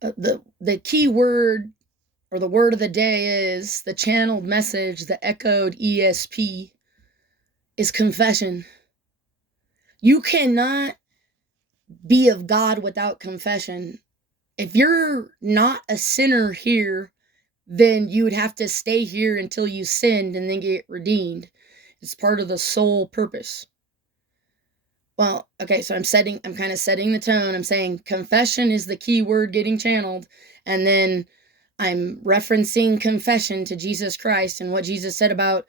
The key word or the word of the day is the channeled message, the echoed ESP, is confession. You cannot be of God without confession. If you're not a sinner here, then you would have to stay here until you sinned and then get redeemed. It's part of the sole purpose. Well, okay, so I'm kind of setting the tone. I'm saying confession is the key word getting channeled, and then I'm referencing confession to Jesus Christ and what Jesus said about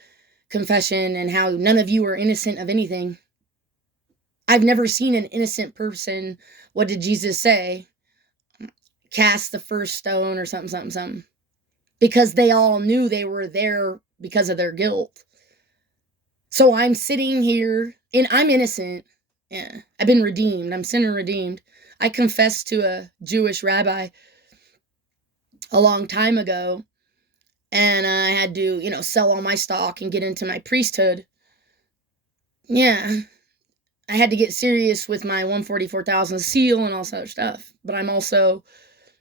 confession and how none of you are innocent of anything. I've never seen an innocent person. What did Jesus say? Cast the first stone or something, something, something. Because they all knew they were there because of their guilt. So I'm sitting here and I'm innocent. Yeah, I've been redeemed. I'm sinner redeemed. I confessed to a Jewish rabbi a long time ago, and I had to, sell all my stock and get into my priesthood. Yeah, I had to get serious with my 144,000 seal and all this other stuff. But I'm also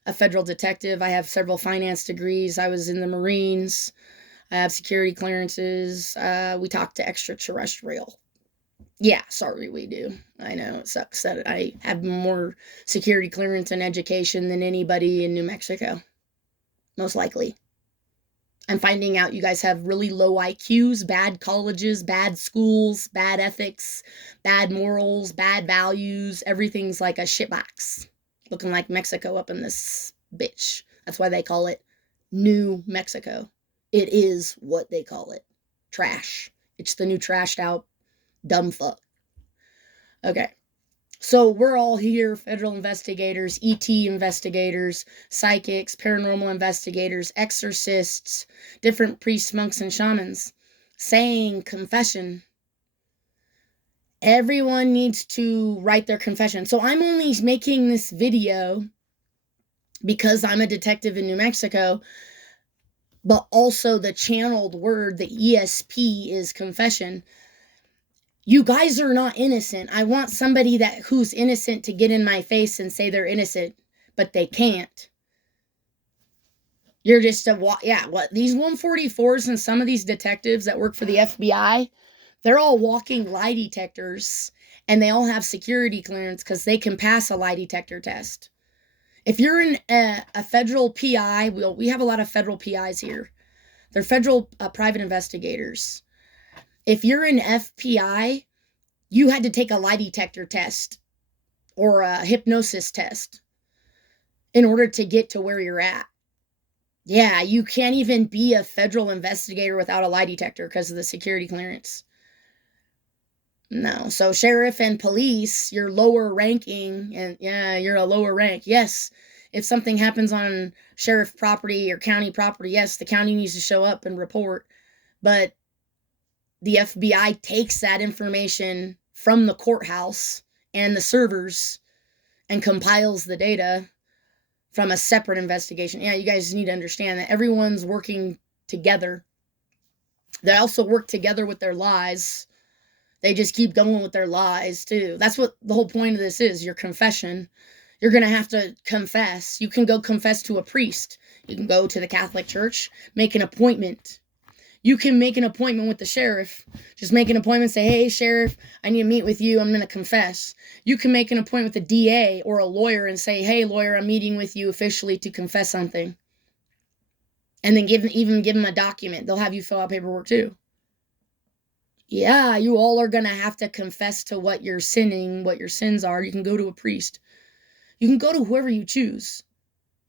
a federal detective. I have several finance degrees. I was in the Marines. I have security clearances. We talk to extraterrestrial. Yeah, sorry, we do. I know it sucks that I have more security clearance and education than anybody in New Mexico. Most likely. I'm finding out you guys have really low IQs, bad colleges, bad schools, bad ethics, bad morals, bad values. Everything's like a shitbox. Looking like Mexico up in this bitch. That's why they call it New Mexico. It is what they call it. Trash. It's the new trashed out dumb fuck. Okay. So we're all here, federal investigators, ET investigators, psychics, paranormal investigators, exorcists, different priests, monks, and shamans, saying confession. Everyone needs to write their confession. So I'm only making this video because I'm a detective in New Mexico, but also the channeled word, the ESP, is confession. You guys are not innocent. I want somebody who's innocent to get in my face and say they're innocent, but they can't. You're just these 144s and some of these detectives that work for the FBI, they're all walking lie detectors, and they all have security clearance because they can pass a lie detector test. If you're a federal PI, we have a lot of federal PIs here. They're federal private investigators. If you're an FPI, you had to take a lie detector test or a hypnosis test in order to get to where you're at. Yeah, you can't even be a federal investigator without a lie detector because of the security clearance. No, so sheriff and police, you're lower ranking, and yeah, you're a lower rank. Yes, if something happens on sheriff property or county property, yes, the county needs to show up and report. But the FBI takes that information from the courthouse and the servers and compiles the data from a separate investigation. Yeah, you guys need to understand that everyone's working together. They also work together with their lies. They just keep going with their lies too. That's what the whole point of this is, your confession. You're going to have to confess. You can go confess to a priest. You can go to the Catholic Church, make an appointment. You can make an appointment with the sheriff. Just make an appointment, say, hey, sheriff, I need to meet with you. I'm going to confess. You can make an appointment with a DA or a lawyer and say, hey, lawyer, I'm meeting with you officially to confess something. And then give them a document. They'll have you fill out paperwork too. Yeah, you all are going to have to confess to what you're sinning, what your sins are. You can go to a priest. You can go to whoever you choose.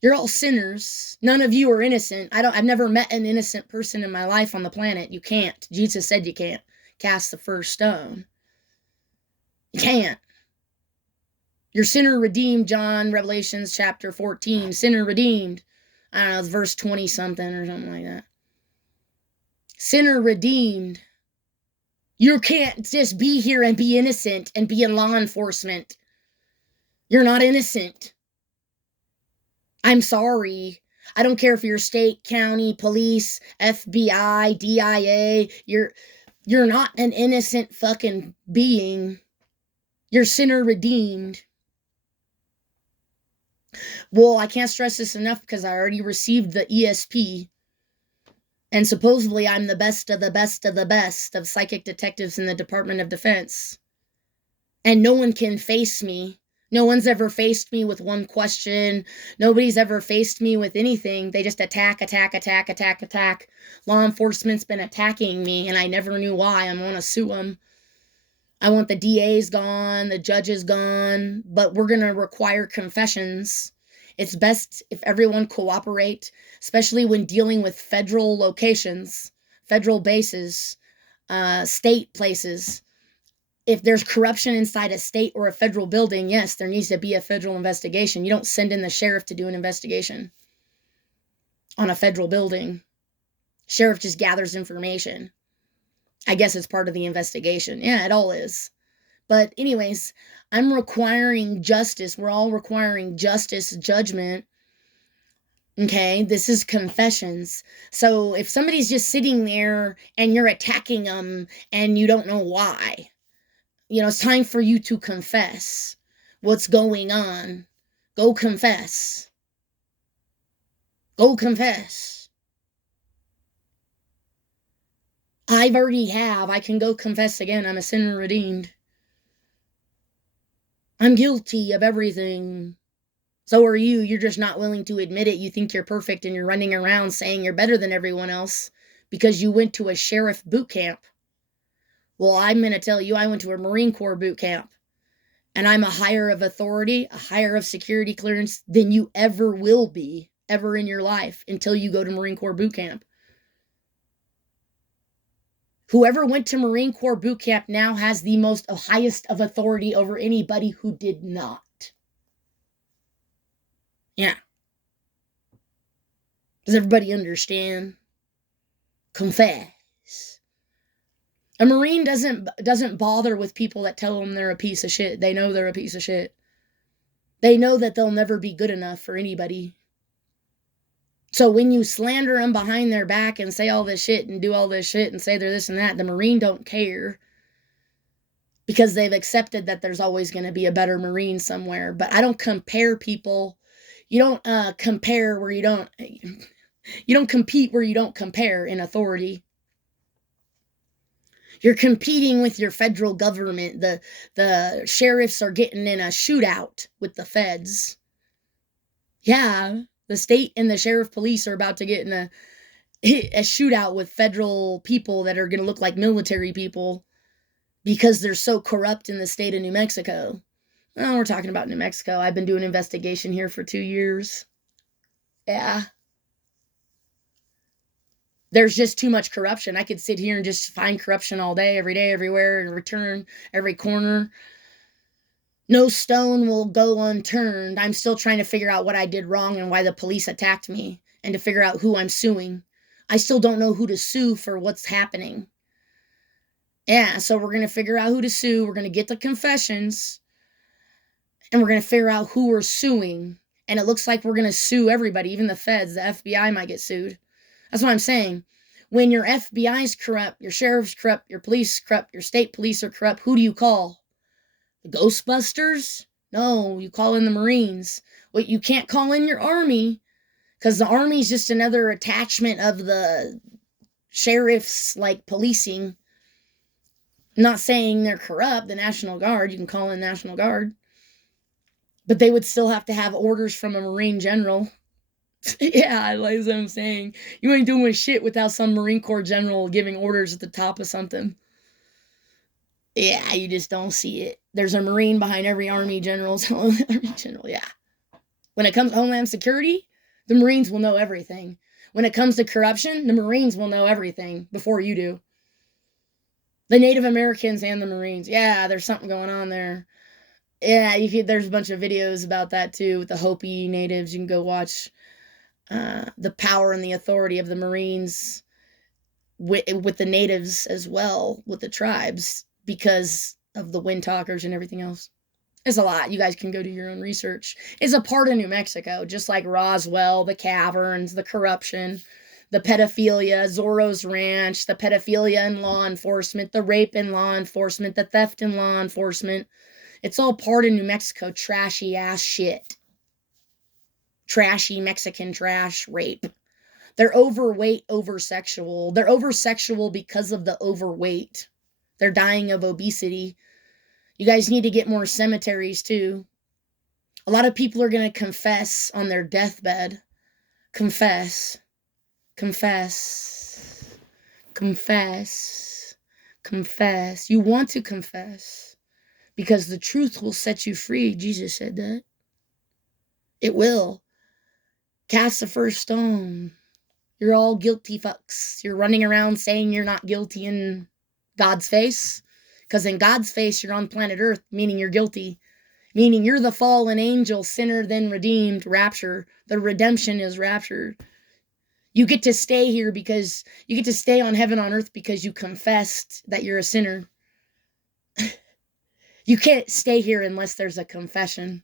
You're all sinners. None of you are innocent. I've never met an innocent person in my life on the planet. You can't. Jesus said you can't cast the first stone. You can't. You're sinner redeemed, John, Revelations chapter 14. Sinner redeemed. I don't know, it's verse 20 something or something like that. Sinner redeemed. You can't just be here and be innocent and be in law enforcement. You're not innocent. I'm sorry. I don't care if you're state, county, police, FBI, DIA. You're not an innocent fucking being. You're sinner redeemed. Well, I can't stress this enough because I already received the ESP. And supposedly I'm the best of the best of the best of psychic detectives in the Department of Defense. And no one can face me. No one's ever faced me with one question. Nobody's ever faced me with anything. They just attack. Law enforcement's been attacking me, and I never knew why. I want to sue them. I want the DAs gone, the judges gone, but we're going to require confessions. It's best if everyone cooperate, especially when dealing with federal locations, federal bases, state places. If there's corruption inside a state or a federal building, yes, there needs to be a federal investigation. You don't send in the sheriff to do an investigation on a federal building. Sheriff just gathers information. I guess it's part of the investigation. Yeah, it all is. But anyways, I'm requiring justice. We're all requiring justice, judgment. Okay, this is confessions. So if somebody's just sitting there and you're attacking them and you don't know why, it's time for you to confess what's going on. Go confess. Go confess. I can go confess again. I'm a sinner redeemed. I'm guilty of everything. So are you. You're just not willing to admit it. You think you're perfect and you're running around saying you're better than everyone else because you went to a sheriff boot camp. Well, I'm going to tell you, I went to a Marine Corps boot camp. And I'm a higher of authority, a higher of security clearance than you ever will be, ever in your life, until you go to Marine Corps boot camp. Whoever went to Marine Corps boot camp now has the highest of authority over anybody who did not. Yeah. Does everybody understand? Confess. A Marine doesn't bother with people that tell them they're a piece of shit. They know they're a piece of shit. They know that they'll never be good enough for anybody. So when you slander them behind their back and say all this shit and do all this shit and say they're this and that, the Marine don't care because they've accepted that there's always going to be a better Marine somewhere. But I don't compare people. You don't compare where you don't compete where you don't compare in authority. You're competing with your federal government. The sheriffs are getting in a shootout with the feds. Yeah, the state and the sheriff police are about to get in a shootout with federal people that are going to look like military people because they're so corrupt in the state of New Mexico. Oh, we're talking about New Mexico. I've been doing investigation here for 2 years. Yeah. There's just too much corruption. I could sit here and just find corruption all day, everywhere, and return every corner. No stone will go unturned. I'm still trying to figure out what I did wrong and why the police attacked me and to figure out who I'm suing. I still don't know who to sue for what's happening. Yeah, so we're going to figure out who to sue. We're going to get the confessions and we're going to figure out who we're suing. And it looks like we're going to sue everybody, even the feds. The FBI might get sued. That's what I'm saying. When your FBI's corrupt, your sheriff's corrupt, your police corrupt, your state police are corrupt, who do you call? The Ghostbusters? No, you call in the Marines. Well, you can't call in your Army because the Army's just another attachment of the sheriff's, policing. I'm not saying they're corrupt. The National Guard, you can call in National Guard. But they would still have to have orders from a Marine general. Yeah, like what I'm saying. You ain't doing shit without some Marine Corps general giving orders at the top of something. Yeah, you just don't see it. There's a Marine behind every Army general. Army general, yeah. When it comes to Homeland Security, the Marines will know everything. When it comes to corruption, the Marines will know everything before you do. The Native Americans and the Marines. Yeah, there's something going on there. Yeah, there's a bunch of videos about that too with the Hopi natives. You can go watch the power and the authority of the Marines with the natives as well, with the tribes, because of the wind talkers and everything else. It's a lot. You guys can go do your own research. It's a part of New Mexico, just like Roswell, the caverns, the corruption, the pedophilia, Zorro's Ranch, the pedophilia in law enforcement, the rape in law enforcement, the theft in law enforcement. It's all part of New Mexico trashy ass shit. trashy Mexican trash rape. They're overweight, over-sexual. They're over-sexual because of the overweight. They're dying of obesity. You guys need to get more cemeteries too. A lot of people are going to confess on their deathbed. Confess. Confess. Confess. Confess. You want to confess because the truth will set you free. Jesus said that. It will. Cast the first stone. You're all guilty fucks. You're running around saying you're not guilty in God's face. Because in God's face, you're on planet Earth, meaning you're guilty. Meaning you're the fallen angel, sinner, then redeemed, rapture. The redemption is raptured. You get to stay here because you get to stay on heaven on earth because you confessed that you're a sinner. You can't stay here unless there's a confession.